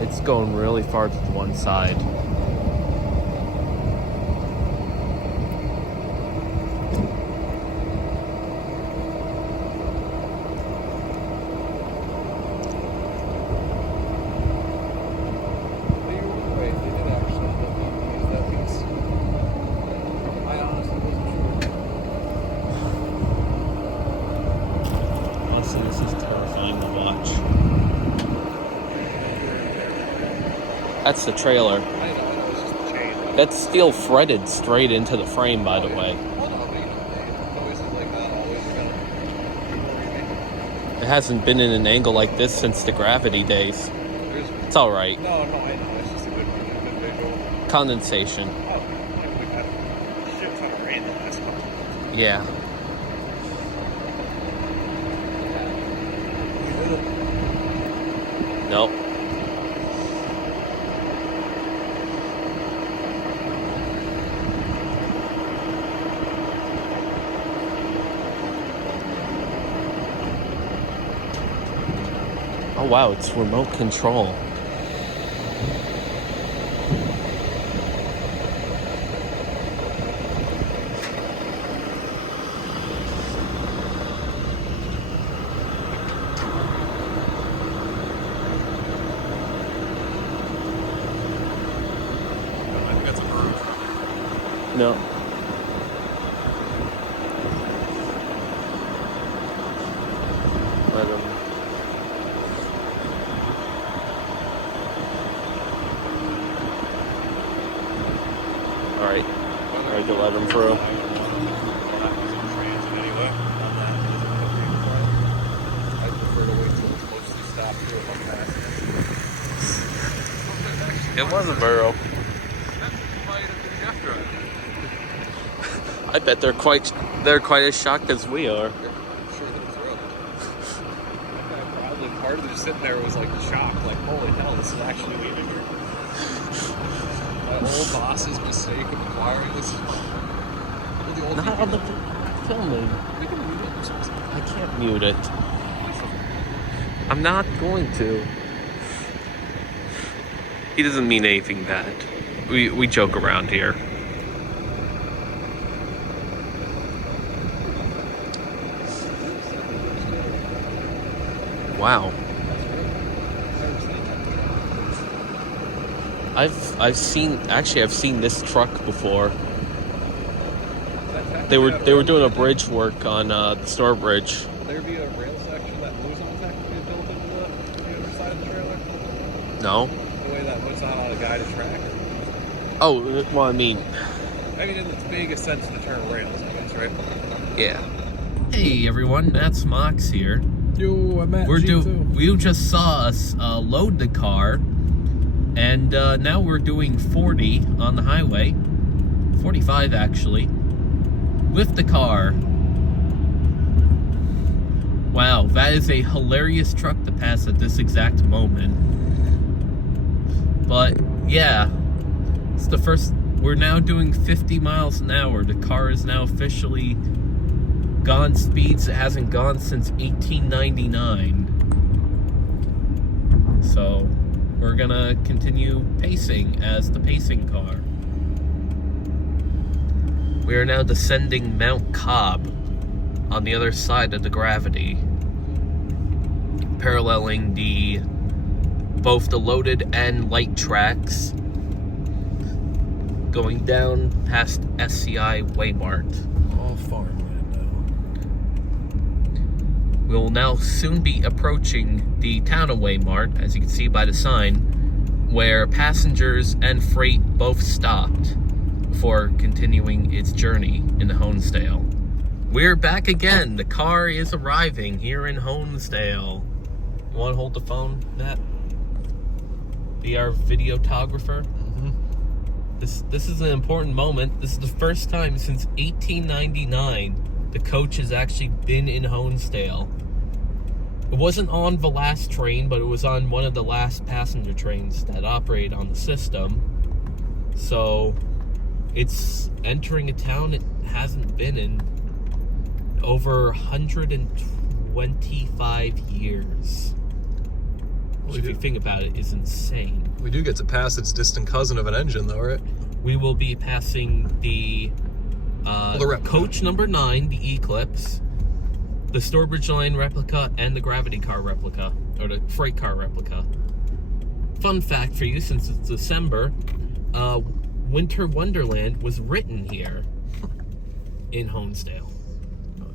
It's going really far to the one side. This is terrifying to watch. That's the trailer. I know, it's just the chain. That's steel threaded straight into the frame, by the way. It hasn't been in an angle like this since the gravity days. It's alright. No, I know. It's just a good visual. Condensation. Oh, yeah, we had a shit ton of rain the last month. Yeah. Nope. Oh wow, it's remote control. No. Let him. Alright, to let him through. I'd prefer to wait till it's mostly stopped here if I'm passing. It was a burrow. I bet they're quite as shocked as we are. I'm sure they're thrilled. Probably part of it just sitting there was like the shock, like holy hell, this is actually leaving here. My old boss's mistake of acquiring this. Not on the filming. We can mute it. I can't mute it. I'm not going to. He doesn't mean anything bad. We joke around here. Wow. I've seen this truck before. They were doing a bridge work on the Stourbridge. Would there be a rail section that moves on technically built into the other side of the trailer? No. The way that was not on a guided track. Oh, well, I mean, in the biggest sense of the term rails, I guess, right? Yeah. Hey everyone, Matt's Mox here. Yo, I'm Matt G2. You just saw us load the car, and now we're doing 40 on the highway, 45 actually, with the car. Wow, that is a hilarious truck to pass at this exact moment. But yeah, it's the first. We're now doing 50 miles an hour. The car is now officially gone speeds it hasn't gone since 1899. So we're gonna continue pacing as the pacing car. We are now descending Mount Cobb on the other side of the gravity, paralleling both the loaded and light tracks, going down past SCI Waymart. All farmland now. We will now soon be approaching the town of Waymart, as you can see by the sign, where passengers and freight both stopped before continuing its journey into Honesdale. We're back again. The car is arriving here in Honesdale. You want to hold the phone, Matt? Be our videographer? This is an important moment. This is the first time since 1899 the coach has actually been in Honesdale. It wasn't on the last train, but it was on one of the last passenger trains that operated on the system. So it's entering a town it hasn't been in over 125 years. which, if you think about it, is insane. We do get to pass its distant cousin of an engine, though, right? We will be passing the coach number 9, the Eclipse, the Stourbridge line replica, and the gravity car replica, or the freight car replica. Fun fact for you, since it's December, Winter Wonderland was written here in Honesdale.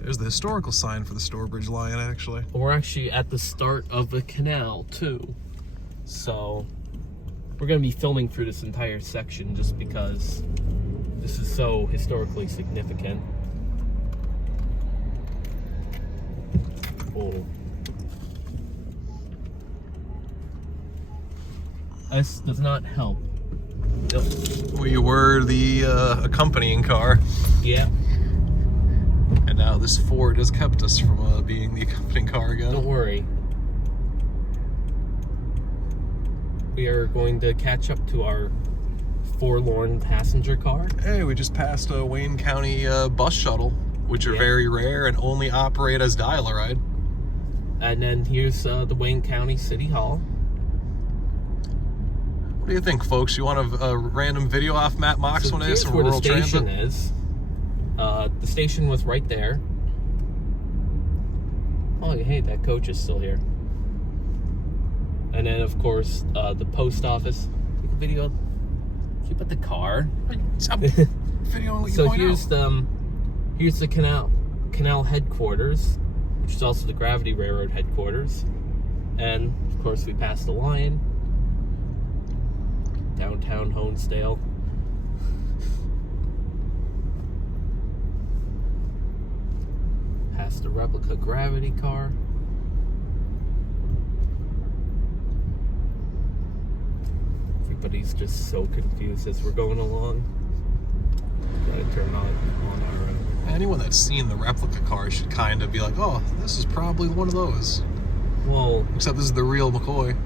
There's the historical sign for the Stourbridge line, actually. We're actually at the start of the canal, too. So, we're going to be filming through this entire section just because this is so historically significant. Oh. This does not help. Nope. We were the accompanying car. Yeah. And now this Ford has kept us from being the accompanying car again. Don't worry. We are going to catch up to our forlorn passenger car. Hey, we just passed a Wayne County bus shuttle, which are very rare and only operate as dial-a-ride. And then here's the Wayne County City Hall. What do you think, folks? You want a random video off Matt Mox one day? Here's Some where the rural station transit? is. The station was right there. Oh, hey, that coach is still here. And then, of course, the post office. Take a video. Keep at the car. I'm videoing what you So point here's the canal headquarters, which is also the Gravity Railroad headquarters. And, of course, we passed the line. Downtown Honesdale. Past the replica gravity car. Everybody's just so confused as we're going along. Gotta turn on our... Anyone that's seen the replica car should kind of be like, oh, this is probably one of those. Well... Except this is the real McCoy.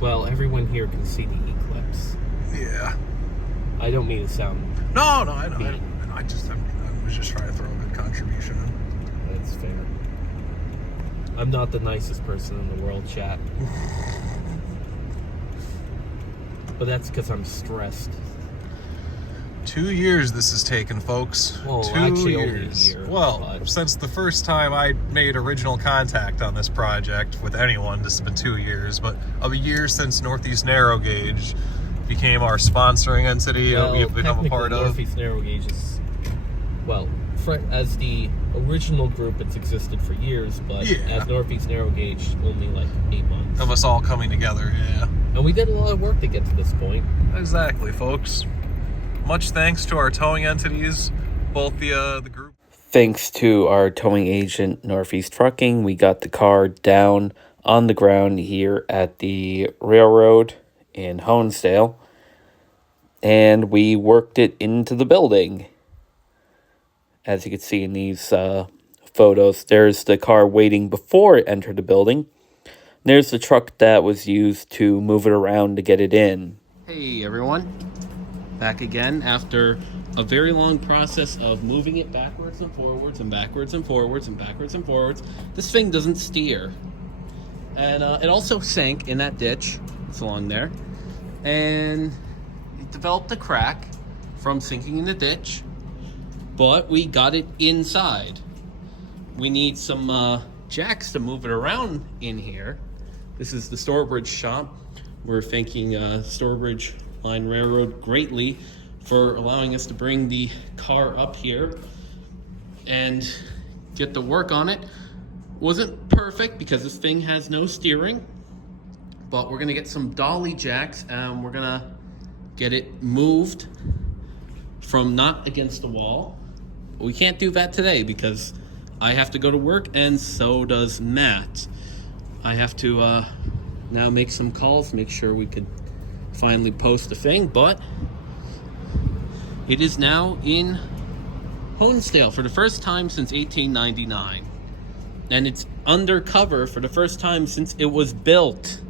Well, everyone here can see the Eclipse. Yeah. I don't mean to sound... No, I know. I was just trying to throw a good contribution in. That's fair. I'm not the nicest person in the world, chat. But that's because I'm stressed. 2 years this has taken, folks. Well, 2 actually years. only a year. Well, since the first time I made original contact on this project with anyone, this has been 2 years, but of a year since Northeast Narrow Gauge became our sponsoring entity, well, we've become a part of. Northeast Narrow Gauge is, well, as the original group, it's existed for years, but as Northeast Narrow Gauge, only like 8 months. Of us all coming together, yeah. And we did a lot of work to get to this point. Exactly, folks. Much thanks to our towing entities, both the group. Thanks to our towing agent, Northeast Trucking, we got the car down on the ground here at the railroad in Honesdale, and we worked it into the building. As you can see in these photos, there's the car waiting before it entered the building. There's the truck that was used to move it around to get it in. Hey everyone, back again after a very long process of moving it backwards and forwards and backwards and forwards and backwards and forwards. This thing doesn't steer. And it also sank in that ditch. It's along there. And it developed a crack from sinking in the ditch. But we got it inside. We need some jacks to move it around in here. This is the Stourbridge shop. We're thanking Stourbridge Line Railroad greatly for allowing us to bring the car up here and get to work on it. Wasn't perfect because this thing has no steering, but we're gonna get some dolly jacks and we're gonna get it moved from not against the wall. But we can't do that today because I have to go to work and so does Matt. I have to now make some calls, make sure we could finally post the thing, but it is now in Honesdale for the first time since 1899. And it's undercover for the first time since it was built.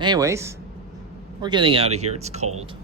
Anyways, we're getting out of here. It's cold.